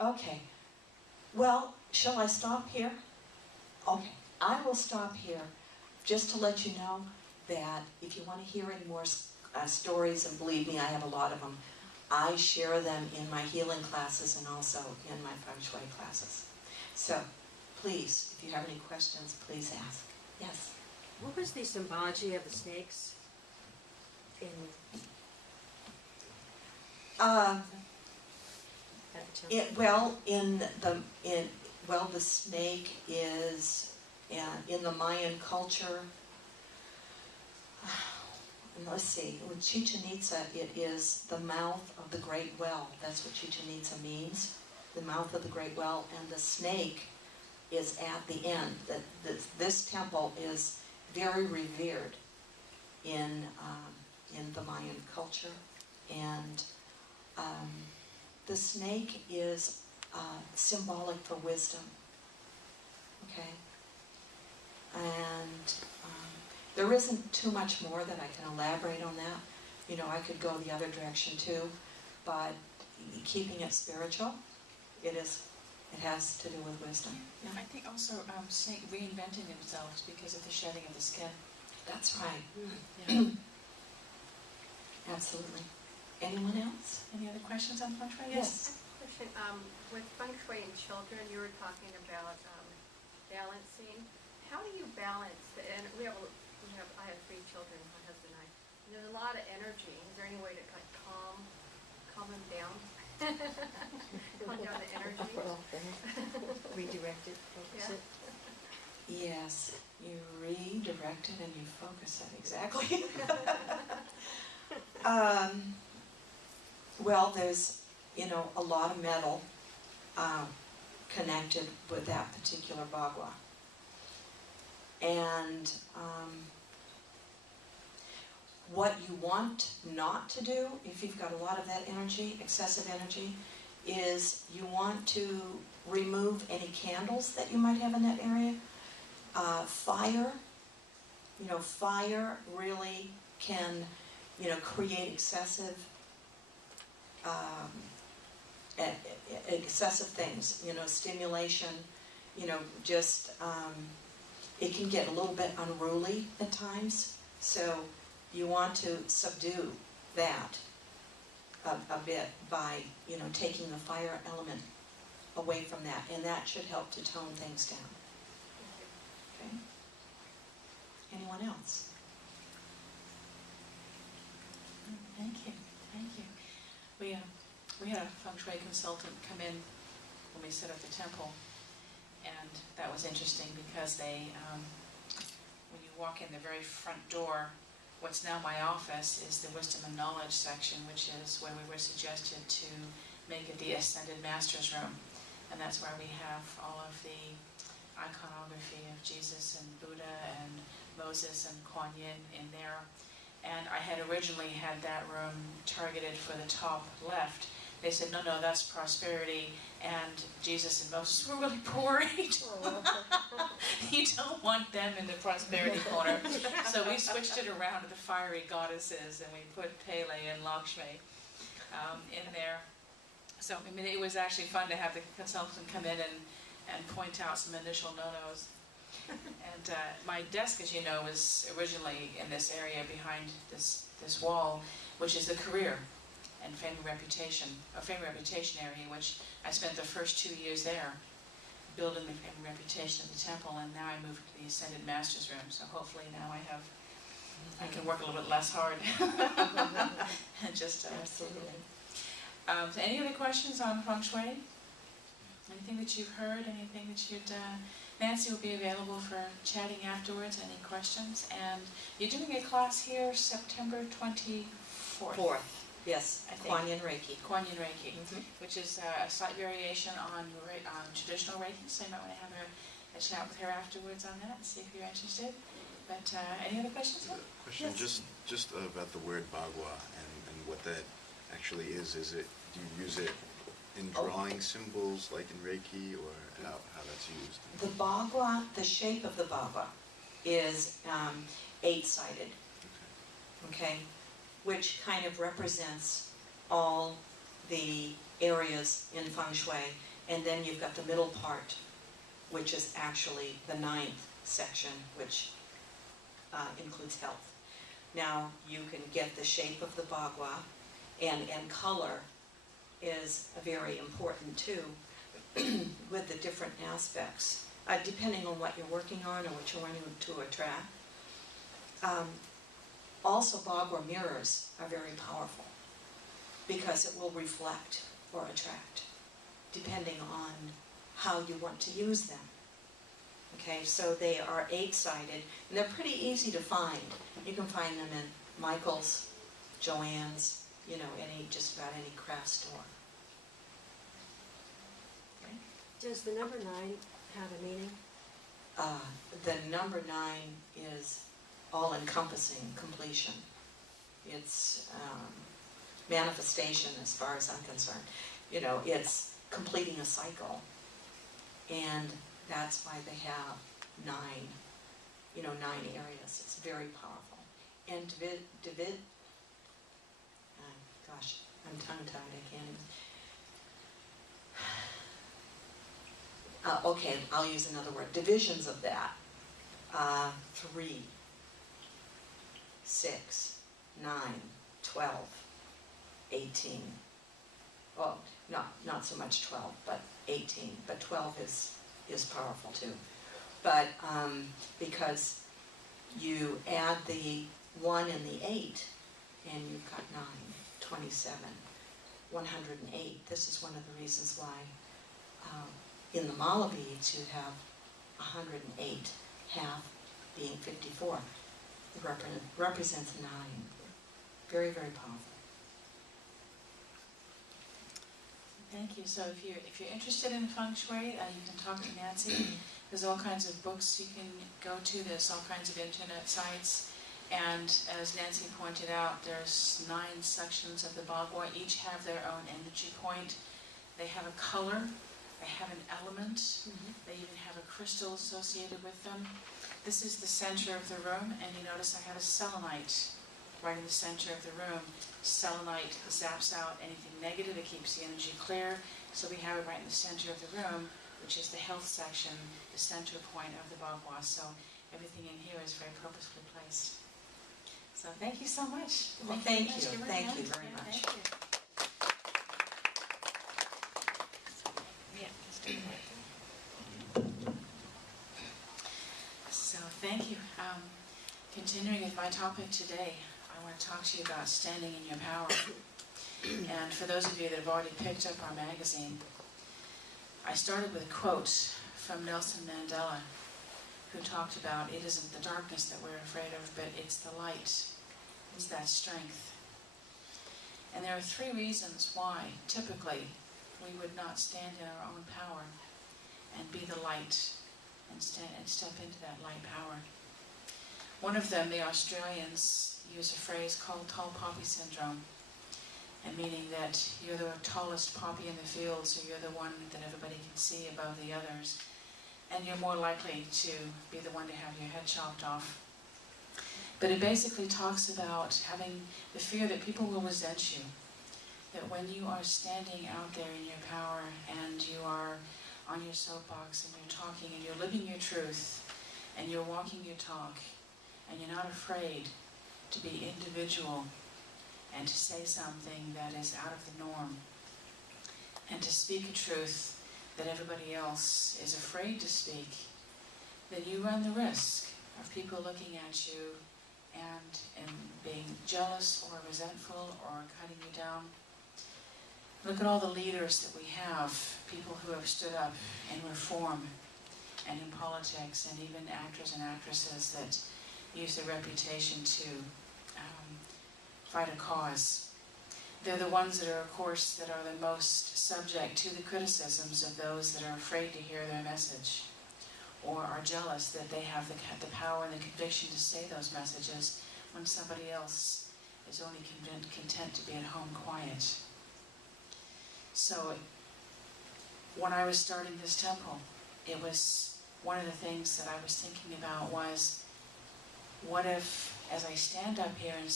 Okay. Well, shall I stop here? Okay, I will stop here just to let you know that if you want to hear any more stories, and believe me, I have a lot of them, I share them in my healing classes and also in my Feng Shui classes. So, please, if you have any questions, please ask. Yes? What was the symbology of the snakes in at the temple? The snake is in the Mayan culture. Let's see, with Chichen Itza, it is the mouth of the great well. That's what Chichen Itza means, the mouth of the great well, and the snake is at the end. This temple is very revered in the Mayan culture, and the snake is symbolic for wisdom. Okay, and there isn't too much more that I can elaborate on that. You know, I could go the other direction too, but keeping it spiritual, it has to do with wisdom. Yeah. I think also snake reinventing themselves because of the shedding of the skin. That's right. Yeah. Absolutely. Anyone else? Any other questions on Feng Shui? Yes. Question, with Feng Shui and children, you were talking about balancing. How do you balance and I have 3 children, my husband and I. And there's a lot of energy. Is there any way to kind of calm them down? Calm down the energy? Redirect it, focus it. Yes, you redirect it and you focus it, exactly. Well, there's, a lot of metal connected with that particular bagua. And what you want not to do, if you've got a lot of that energy, excessive energy, is you want to remove any candles that you might have in that area. Fire, fire really can, create excessive things, stimulation, it can get a little bit unruly at times, so you want to subdue that a bit by, taking the fire element away from that, and that should help to tone things down. Okay? Anyone else? Thank you. We had a Feng Shui consultant come in when we set up the temple, and that was interesting because when you walk in the very front door, what's now my office is the Wisdom and Knowledge section, which is where we were suggested to make it the Ascended Master's Room. And that's where we have all of the iconography of Jesus and Buddha and Moses and Kuan Yin in there. And I had originally had that room targeted for the top left. They said, no, that's prosperity, and Jesus and Moses were really poor. You don't want them in the prosperity corner. So we switched it around to the fiery goddesses, and we put Pele and Lakshmi in there. So, it was actually fun to have the consultant come in and point out some initial no-nos. And my desk, as you know, was originally in this area behind this wall, which is the career and fame and reputation area, which I spent the first 2 years there building the fame and reputation of the temple, and now I moved to the Ascended Master's Room, so hopefully now I can work a little bit less hard. And just Absolutely. So any other questions on Feng Shui? Anything that you've heard? Anything that you'd... Nancy will be available for chatting afterwards. Any questions? And you're doing a class here September 24th. Yes, I think. Kuan Yin Reiki. Kuan Yin Reiki, which is a slight variation on traditional Reiki, so you might want to have a chat with her afterwards on that and see if you're interested. But any other questions? Question, yes. just about the word bagua and what that actually is. Do you use it in drawing symbols like in Reiki, or how that's used? The bagua, the shape of the bagua is 8-sided. Okay? Which kind of represents all the areas in Feng Shui, and then you've got the middle part, which is actually the 9th section, which includes health. Now, you can get the shape of the bagua, and color is very important too, with the different aspects, depending on what you're working on or what you're wanting to attract. Also, bagua mirrors are very powerful because it will reflect or attract, depending on how you want to use them. Okay, so they are 8-sided, and they're pretty easy to find. You can find them in Michael's, Joann's, you know, just about any craft store. Okay. Does the number 9 have a meaning? The number 9 is all-encompassing completion. It's manifestation as far as I'm concerned. You know, it's completing a cycle. And that's why they have 9 areas. It's very powerful. And gosh, I'm tongue-tied, I can't even. Okay, I'll use another word. Divisions of that. 3, 6, 9, 12, 18. Well, not so much 12, but 18. But 12 is powerful too. But because you add the 1 and the 8, and you've got 9, 27, 108. This is one of the reasons why in the mala beads you have 108, half being 54. It represents 9. Very, very powerful. Thank you. So if you're interested in Feng Shui, you can talk to Nancy. There's all kinds of books you can go to. There's all kinds of internet sites. And as Nancy pointed out, there's 9 sections of the bagua. Each have their own energy point. They have a color. They have an element. They even have a crystal associated with them. This is the center of the room, and you notice I have a selenite right in the center of the room. Selenite zaps out anything negative. It keeps the energy clear. So we have it right in the center of the room, which is the health section, the center point of the bagua. So everything in here is very purposefully placed. So thank you so much. Well, thank you. very Thank you much. very Yeah, much. Thank you. Yeah, let's do it. So thank you. Continuing with my topic today, I want to talk to you about standing in your power. And for those of you that have already picked up our magazine, I started with a quote from Nelson Mandela, who talked about it isn't the darkness that we're afraid of, but it's the light. It's that strength. And there are 3 reasons why, typically, we would not stand in our own power and be the light and step into that light power. One of them, the Australians use a phrase called tall poppy syndrome, and meaning that you're the tallest poppy in the field, so you're the one that everybody can see above the others, and you're more likely to be the one to have your head chopped off. But it basically talks about having the fear that people will resent you, that when you are standing out there in your power and you are on your soapbox and you're talking and you're living your truth and you're walking your talk and you're not afraid to be individual and to say something that is out of the norm and to speak a truth that everybody else is afraid to speak, then you run the risk of people looking at you and being jealous or resentful or cutting you down. Look at all the leaders that we have, people who have stood up in reform and in politics, and even actors and actresses that use their reputation to fight a cause. They're the ones that are, of course, that are the most subject to the criticisms of those that are afraid to hear their message, or are jealous that they have the power and the conviction to say those messages when somebody else is only content to be at home quiet. So when I was starting this temple, it was one of the things that I was thinking about was, what if, as I stand up here and